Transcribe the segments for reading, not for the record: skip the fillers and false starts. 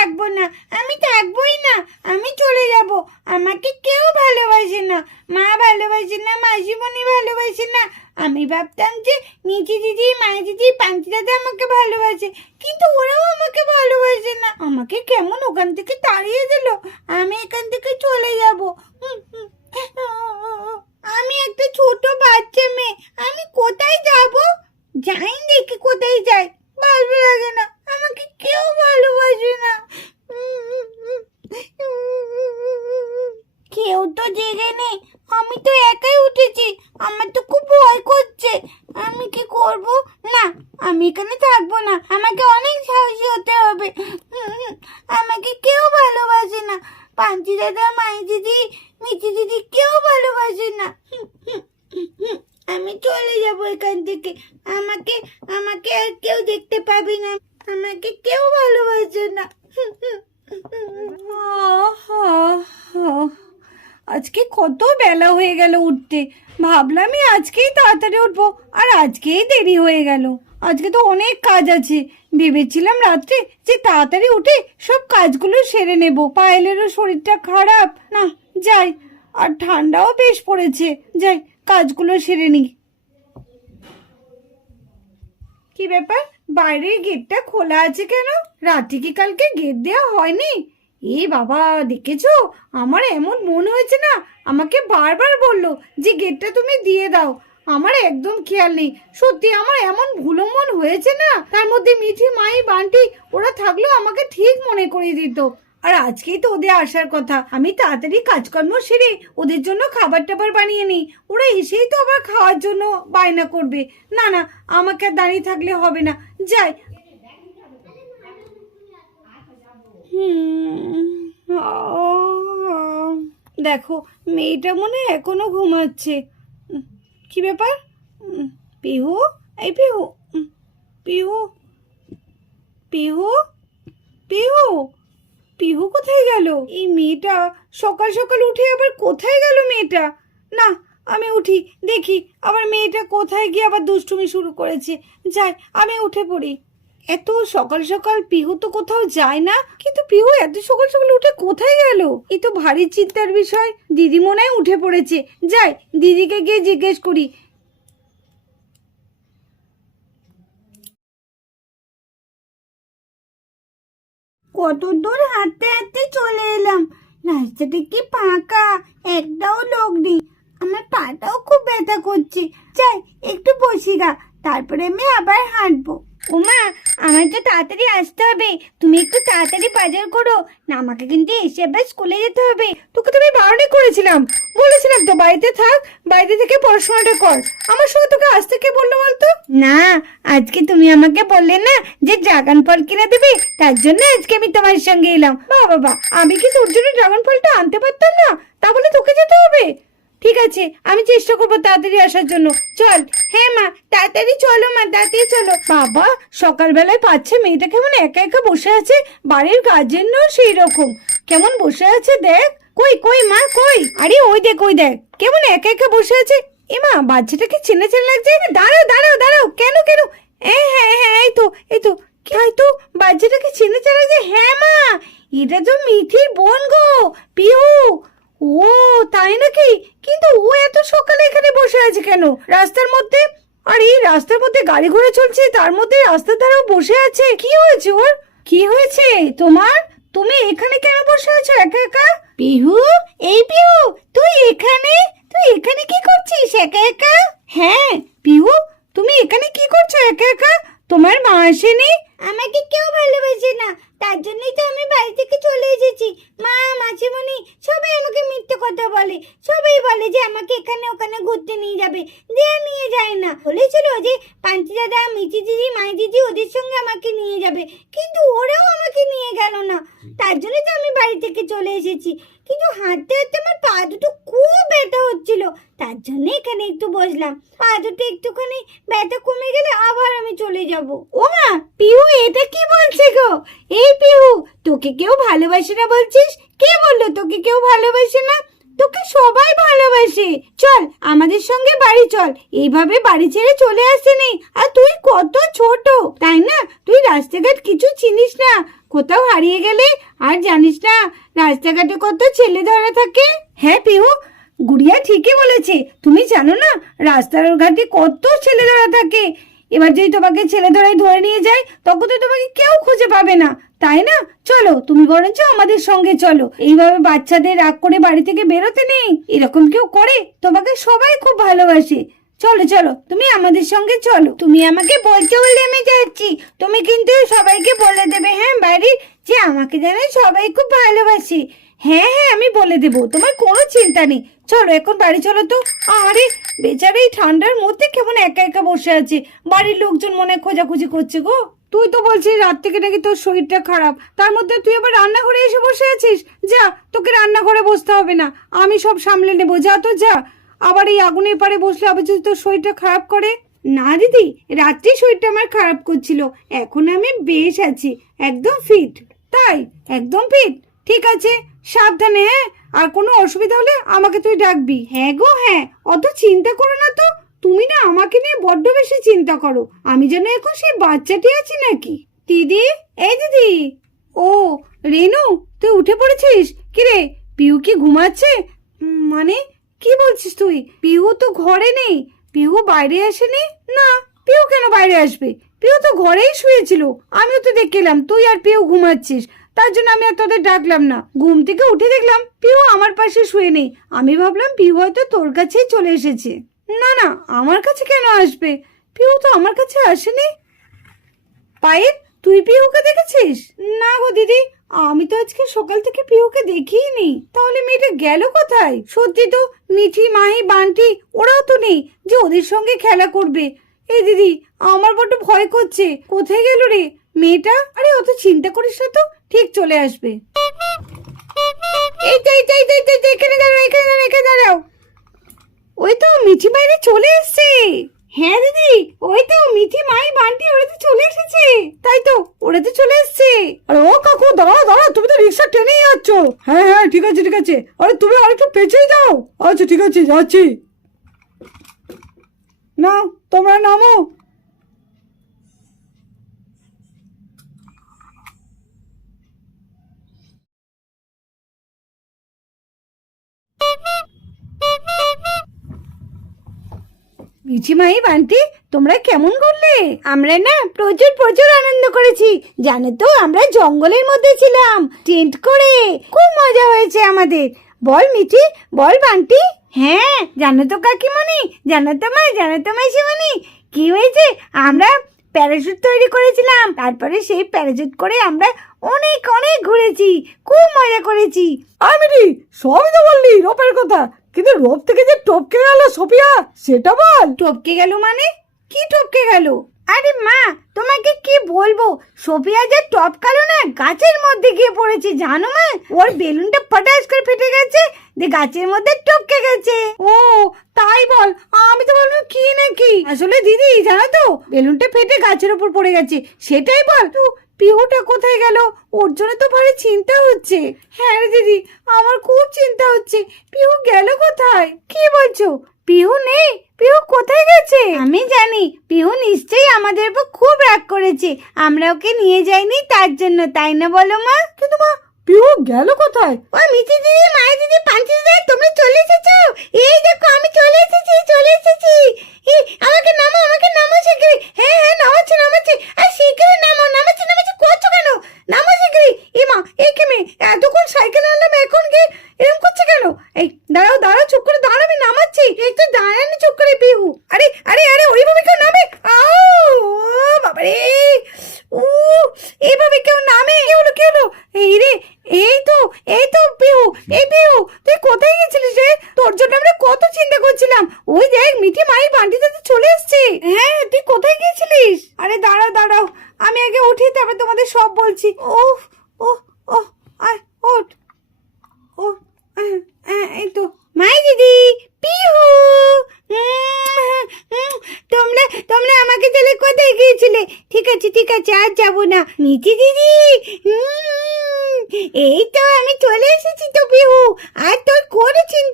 থাকবো না, আমি থাকবোই না, আমি চলে যাব। আমাকে কেউ ভালোবাসে না, মা ভালোবাসে না, মাসিমণি ভালোবাসে না। আমি ভাবতাম যে নিচি দিদি, মাই দিদি, পান্তি দাদা আমাকে ভালোবাসে, কিন্তু ওরাও আমাকে ভালোবাসে না। আমাকে কেমন ওখান থেকে তাড়িয়ে দিল। আমি এখান থেকে চলে যাব। আমি একটা ছোট বাচ্চা মেয়ে, আমি কোথায় যাব? যাই দেখি কোথায় যাই, ভালো লাগে না, আমাকে কেউ ভালোবাসে না। কেউ তো জেগে নেই, আমি তো একাই উঠেছি, আমার তো খুব ভয় করছে। আমি কি করব? না, আমি এখানে থাকবো না, আমাকে অনেক সাহসী হতে হবে। আমাকে কেউ ভালোবাসে না, পাঞ্চি দাদা, মাই দিদি, মিঠি দিদি কেউ ভালোবাসে না। আমি চলে যাব এখান থেকে। আমাকে আমাকে আর কেউ দেখতে পাবে না, আমাকে কেউ ভালোবাসে না। আজকে কত বেলা হয়ে গেল উঠতে। ভাবলামই আজকেই তাড়াতাড়ি উঠবো, আর আজকেই দেরি হয়ে গেল। আজকে তো অনেক কাজ আছে। ভেবেছিলাম রাত্রে যে তাড়াতাড়ি উঠে সব কাজগুলো সেরে নেব। পায়েলেরও শরীরটা খারাপ, না যাই, আর ঠান্ডাও বেশ পড়েছে, যাই কাজগুলো সেরে নিই। কি ব্যাপার, বাইরের গেটটা খোলা আছে কেন? রাতে কি কালকে গেট দেওয়া হয়নি? এ বাবা, দেখেছো, আমার এমন মন হয়েছে না, আমাকে বারবার বললো যে গেটটা তুমি দিয়ে দাও। আমার একদম খেয়াল নেই। সত্যি আমার এমন ভুলো মন হয়েছে না। তার মধ্যে মিঠি, মাই, বান্টি ওরা থাকলেও আমাকে ঠিক মনে করিয়ে দিত। আর আজকেই তো ওদের আসার কথা। আমি তাড়াতাড়ি কাজকর্ম সেরে ওদের জন্য খাবার টাবার বানিয়ে নিই। ওরা এসেই তো আবার খাওয়ার জন্য বায়না করবে। না না, আমাকে আর দাঁড়িয়ে থাকলে হবে না, যাই। দেখো, মেয়েটা মনে হয় এখনো ঘুমাচ্ছে। কি ব্যাপার? পিহু, এই পিহু, পিহু, পিহু, পিহু, পিহু কোথায় গেল? এই মেয়েটা সকাল সকাল উঠে আবার কোথায় গেল মেয়েটা? না, আমি উঠি, দেখি আবার মেয়েটা কোথায় গিয়ে আবার দুষ্টুমি শুরু করেছে। যাই, আমি উঠে পড়ি। এত সকাল সকাল পিহু তো কোথাও যায় না, কিন্তু পিহু এত সকাল সকাল উঠে কোথায় গেল? এ তো ভারী চিন্তার বিষয়। দিদি মনে হয় উঠে পড়েছে, যাই দিদিকে গিয়ে জিজ্ঞেস করি। কত দূর হাঁটতে হাঁটতে চলে এলাম, রাস্তাটা কি ফাঁকা, একটাও লোক নেই। আমার পাটাও খুব ব্যথা করছে। যাই একটু বসি গা, তারপরে আমি আবার হাঁটবো। ওমা, আমার তো তাড়াতাড়ি আসতে হবে, তুমি একটু তাড়াতাড়ি বাজার করো না, আমাকে কিন্তু এসে আবার স্কুলে যেতে হবে। তোকে তো আমি বারণই করেছিলাম, বলেছিলাম তো বাড়িতে থাক, বাড়িতে থেকে পড়াশোনাটা কর। আমার সঙ্গে তোকে আসতে কে বললো বলতো? না, আজকে তুমি আমাকে বললে না যে ড্রাগন ফল কিনে দেবে, তার জন্য আজকে আমি তোমার সঙ্গে এলাম। বাবা, আমি কি তোর জন্য ড্রাগন ফলটা আনতে পারতাম না? তা বলে তোকে যেতে হবে? ঠিক আছে, আমি চেষ্টা করবো তাড়াতাড়ি আসার জন্য। চল। হ্যাঁ মা, তাড়াতাড়ি চলো মা, তাড়াতাড়ি চলো। বাবা, সকালবেলায় পাচ্ছে মেয়েটা কেমন একা একা বসে আছে, বাড়ির কাজের নয় সেই রকম কেমন বসে আছে, দেখ। কই কই মা, কই? আরে ওই দেখ, ওই দেখ, কেমন একা একা বসে আছে। এমা, বাচ্চাটাকে চেনা চেনা লাগছে। দাঁড়াও দাঁড়াও দাঁড়াও, কেন কেন? হ্যাঁ হ্যাঁ হ্যাঁ, এই তো এই তো, তো বাচ্চাটাকে চেনা চেনা লাগছে। হ্যাঁ মা, এটা তো মিঠির বোন গো, পিহু। ও তাই নাকি? কিন্তু ও এত সকালে এখানে বসে আছে কেন রাস্তার মধ্যে? আর এই রাস্তার মধ্যে গাড়ি ঘোড়া চলছে, তার মধ্যে রাস্তার ধারেও বসে আছে। কি হয়েছে ওর? কি হয়েছে তোমার? তুমি এখানে কেন বসে আছো একা একা? পিহু, এই পিহু, তুই এখানে? তুই এখানে কি করছিস একা একা? হ্যাঁ পিহু, তুমি এখানে কি করছো একা একা? তোমার মা আসেনি? আমাকে কেউ ভালোবাসে না, তার জন্যই তো আমি বাড়ি থেকে চলে এসেছি। মা, মাসিমণি সবাই আমাকে মিথ্যে কথা বলে। সবাই বলে যে আমাকে এখানে ওখানে ঘুরতে নিয়ে যাবে, দিয়ে নিয়ে যায় না। বলেছিল যে পান্তি দাদা, মিঠি দিদি, মাই দিদি ওদের সঙ্গে আমাকে নিয়ে যাবে, কিন্তু ওরাও আমাকে নিয়ে গেল না। তার জন্য তো আমি বাড়ি থেকে চলে এসেছি। কিন্তু হাঁটতে হাঁটতে আমার পা দুটো খুব ব্যথা হচ্ছিল, তার জন্য এখানে একটু বসলাম। পা দুটো একটুখানি ব্যথা কমে গেলে আবার আমি চলে যাব। ও মা, পিহু এটা কি বলছে গো? এই পিহু, তোকে কেউ ভালোবাসে না বলছিস? কে বললো তোকে কেউ ভালোবাসে না? তোকে সবাই ভালোবাসে। চল আমাদের সঙ্গে বাড়ি চল, এইভাবে বাড়ি ছেড়ে চলে আসেনি। আর তুই কত ছোট, তাই না? তুই রাস্তাঘাট কিছু চিনিস না, কোথাও হারিয়ে গেলে আর জানিস না রাস্তাঘাটে কত ছেলে ধরা থাকে। হ্যাঁ পিহু, গুড়িয়া ঠিকই বলেছে। তুমি জানো না রাস্তার ঘাটে কত ছেলে ধরা থাকে। এবার যদি তোমাকে ছেলে ধরাই ধরে নিয়ে যায় তখন তো তোমাকে কেউ খুঁজে পাবে না, তাই না? চলো তুমি বরঞ্চ আমাদের সঙ্গে চলো। এইভাবে বাচ্চাদের রাগ করে বাড়ি থেকে বেরোতে নেই। এরকম কেউ করে তোমাকে সবাই খুব ভালোবাসে। চলো চলো তুমি আমাদের সঙ্গে চলো। তুমি আমাকে বলতে বললে আমি যাচ্ছি। তুমি কিন্তু সবাইকে বলে দেবে, হ্যাঁ, বাড়ির, যে আমাকে যেন সবাই খুব ভালোবাসে। হ্যাঁ হ্যাঁ আমি বলে দেবো, তোমার কোনো চিন্তা নেই। চলো এখন বাড়ি চলো তো। আরে বেচারা এই ঠান্ডার মধ্যে কেমন একা একা বসে আছে, বাড়ির লোকজন মনে হয় খোঁজাখুঁজি করছে গো। তুই তো বলছিস রাত থেকে নাকি তোর শরীরটা খারাপ, তার মধ্যে তুই আবার রান্নাঘরে এসে বসে আছিস। যা, তোকে রান্নাঘরে বসতে হবে না, আমি সব সামলে নেবো। যা তো যা। আবার এই আগুনের পাড়ে বসলে আবার যদি তোর শরীরটা খারাপ করে। না দিদি, রাত্রি শরীরটা আমার খারাপ করছিল, এখন আমি বেশ আছি, একদম ফিট। তাই? একদম ফিট? ঠিক আছে, সাবধানে, হ্যাঁ? আর কোনো অসুবিধা হলে আমাকে তুই ডাকবি। হ্যাঁ গো হ্যাঁ, অত চিন্তা করো না তো। তুমি না আমাকে নিয়ে বড্ড বেশি চিন্তা করো। আমি যেন এখন সেই বাচ্চাটি আছি নাকি? দিদি, এই দিদি। ও রেনু, তুই উঠে পড়েছিস? কিরে, পিউ কি ঘুমাচ্ছে? মানে কি বলছিস তুই? পিউ তো ঘরে নেই। পিউ বাইরে আসেনি? না, পিউ কেন বাইরে আসবে? পিউ তো ঘরেই শুয়েছিল, আমিও তো দেখলাম তুই আর পিউ ঘুমাচ্ছিস। তার জন্য আমি আর তোদের ডাকলাম না। ঘুম থেকে উঠে দেখলাম পিউ আমার পাশে শুয়ে নেই। আমি ভাবলাম পিউ হয়তো তোর কাছেই চলে এসেছে। না না, আমার কাছে কেন আসবে? পিউ তো আমার কাছে আসেনি। পায়েল, তুই পিহুকে দেখেছিস? না গো দিদি, আমি তো আজকে সকাল থেকে পিহুকে দেখিনি। তাহলে মেয়েটা গেল কোথায়? সত্যি তো, মিঠি, মাহি, বান্টি ওরাও তো নেই যে ওদের সঙ্গে খেলা করবে। এই দিদি, আমার বড্ড ভয় করছে। কোথায় গেল রে মেয়েটা? আরে অত চিন্তা করিস না তো, ঠিক চলে আসবে। এই তো এই তো এই তো এই তো, এখানে দাঁড়াও, এখানে দাঁড়াও, এখানে দাঁড়াও। ওই তো মিঠি বাইরে চলে এসছে। হ্যাঁ দিদি, ওই তো মিঠি, মাই, বান্টি ওরা তো চলে এসেছে। তাই তো, ওরা তো চলে এসছে। আরে ও কাকু, দাঁড়াও দাঁড়াও, তুমি তো রিক্সা টেনেই যাচ্ছ। হ্যাঁ হ্যাঁ ঠিক আছে ঠিক আছে, আরে তুমি আরেকটু পেছাই যাও। আচ্ছা ঠিক আছে, যাচ্ছি। না, তোমরা নামো। মিঠি, মাই, বান্টি তোমরা কেমন করলে? আমরা না প্রচুর প্রচুর আনন্দ করেছি। জানো তো, আমরা জঙ্গলের মধ্যে ছিলাম টেন্ট করে, খুব মজা হয়েছে আমাদের। বল মিঠি, বল বান্টি। হ্যাঁ জানো তো কাকিমণি, জানো তো মা, জানো তো মাসিমণি, কি হয়েছে? আমরা প্যারাশুট তৈরি করেছিলাম, তারপরে সেই প্যারাশুট করে আমরা অনেক অনেক ঘুরেছি, খুব মজা করেছি। আমি সবই তো বললি রোপের কথা, কিন্তু রোপ থেকে যে টপকে গেল সোফিয়া, সেটা বল। টপকে গেল মানে? কি টপকে গেল? আরে মা, তোমাকে কি বলবো, সোফিয়া যে টপকালো না, গাছের মধ্যে গিয়ে পড়েছে জানো মা। ওর বেলুনটা পটাশ করে ফেটে গেছে, দিয়ে গাছের মধ্যে টপকে গেছে। ও তাই বল, আমি তো বললাম কি নাকি। আসলে দিদি জানো তো, বেলুনটা ফেটে গাছের উপর পড়ে গেছে, সেটাই বল। তো পিহুটা কোথায় গেল? ওর জন্য তো ভারী চিন্তা হচ্ছে। হ্যাঁ রে দিদি, আমার খুব চিন্তা হচ্ছে। পিহু গেল কোথায়? কি বলছো? পিহু নেই? পিহু কোথায় গেছে? আমি জানি, পিহু নিশ্চয়ই আমাদের উপর খুব রাগ করেছে, আমরা ওকে নিয়ে যাইনি তার জন্য, তাই না বলো মা? কিন্তু মা, পিহু গেল কোথায়? ও মিঠি দিদি, মাই দিদি, পান্তি দিদি, তোমরা চলে এসেছো? এই দেখো আমি চলে এসেছি, চলে এসেছি। আমাকে নামো, আমাকে নামো শিগগিরি। হ্যাঁ হ্যাঁ নামাচ্ছি নামাচ্ছি, আর শিগগিরি নামো। নামাচ্ছি নামাচ্ছি করছো কেন? নামো শিগগিরি। এ মা, এই কি মেয়ে, এতক্ষণ সাইকেল আনলাম, এখন গিয়ে এরকম করছে কেন? এই দাঁড়াও দাঁড়াও, চুপ করে দাঁড়াও, আমি নামাচ্ছি। একটু দাঁড়ানো চুপ করে পিহু। আরে আরে আরে, ওইভাবে কেউ নামে? আও বাবারে, ও এইভাবে কেউ নামে? কি হলো কি হলো? এই রে, এই তো, এই তো পিহু, এই পিহু তুই কোথায় গেছিলিস রে? তোর জন্য আমরা কত চিন্তা করছিলাম। ওই দেখ মিঠি, মাই, বান্টিতে তো চলে এসছে। হ্যাঁ, তুই কোথায় গেছিলিস? আরে দাঁড়াও দাঁড়াও, আমি আগে উঠি, তারপর তোমাদের সব বলছি। ওহ ওহ ওহ, আয় ওঠ, ও এই তো। মাই দিদি, পিহু, তোমরা তোমরা আমাকে তাহলে কোথায় গিয়েছিলে? ঠিক আছে ঠিক আছে, আর যাবো না। মিঠি দিদি, এই তো আমি চলে এসেছি তো পিহু, আর তোর কোনো চিন্তা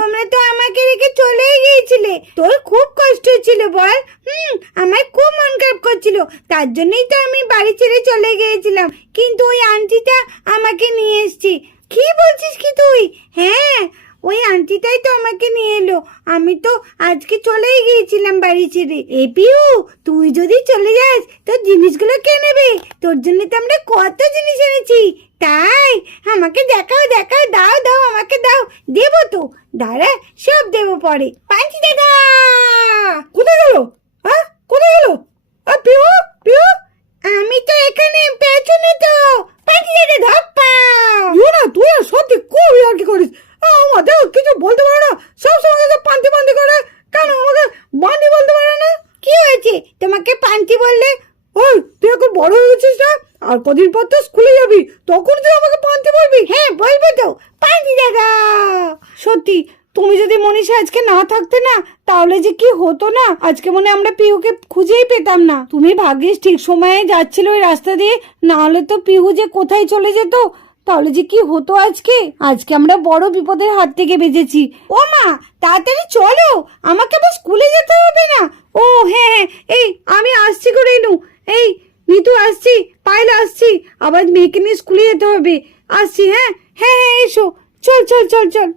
তোমরা তো আমাকে রেখে চলেই গিয়েছিলে, তোর খুব কষ্ট ছিল বল। আমার খুব মন খারাপ করছিল, তার জন্যই তো আমি বাড়ি ছেড়ে চলে গিয়েছিলাম, কিন্তু ওই আন্টিটা আমাকে নিয়ে এসেছি। কি বলছিস কি তুই? হ্যাঁ, ওই আন্টিটাই তো আমাকে নিয়ে এলো, আমি তো আজকে চলেই গিয়েছিলাম বাড়ি ছেড়ে। এ পিউ, তুই যদি চলে যাস তোর জিনিসগুলো কে নেবে? তোর জন্য তো আমরা কত জিনিস এনেছি। তাই আমাকে দেখাও দেখাও, দাও দাও, আমাকে দাও। দেবো তো, দাঁড়া, সব দেবো পরে। পাঁচি দাদা কোথায় গেল? হ্যাঁ, কোথায় গেল? পিউ, পিউ, আমি তো এখানে পেছনে তো। পাঁচি দাদা ধপ্পা। না তুই আর সত্যি খুব আর কি করিস। আমাদের কিছু বলতে পারে না, সবসময় তো পান্তি পান্তি করে। কেন আমাকে বান্দি বলতে পারে না? কি হয়েছে তোমাকে পান্তি বললে? ওই তুই এখন বড় হয়ে গেছিস না, আর কদিন পর তো স্কুলে যাবি, তখন তুই আমাকে পান্তি বলবি? হ্যাঁ বলবো তো, পান্তি দাদা। সত্যি তুমি যদি মনীষা আজকে না থাকতে না, তাহলে যে কি হতো না, আজকে মনে হয় আমরা পিহুকে খুঁজেই পেতাম না। তুমি ভাগ্যিস ঠিক সময়ে যাচ্ছিল ওই রাস্তা দিয়ে, না হলে তো পিহু যে কোথায় চলে যেত, তাহলে যে কি হতো আজকে। আজকে আমরা বড় বিপদের হাত থেকে বেঁচেছি। ও মা, তাড়াতাড়ি চলো, আমাকে আবার স্কুলে যেতে হবে না? ও হ্যাঁ হ্যাঁ, এই আমি আসছি করে নু। এই নিতু আসছি, পায়েল আসছি, আবার মেয়েকে নিয়ে স্কুলে যেতে হবে। আসছি, হ্যাঁ হ্যাঁ হ্যাঁ, এসো, চল চল চল চল।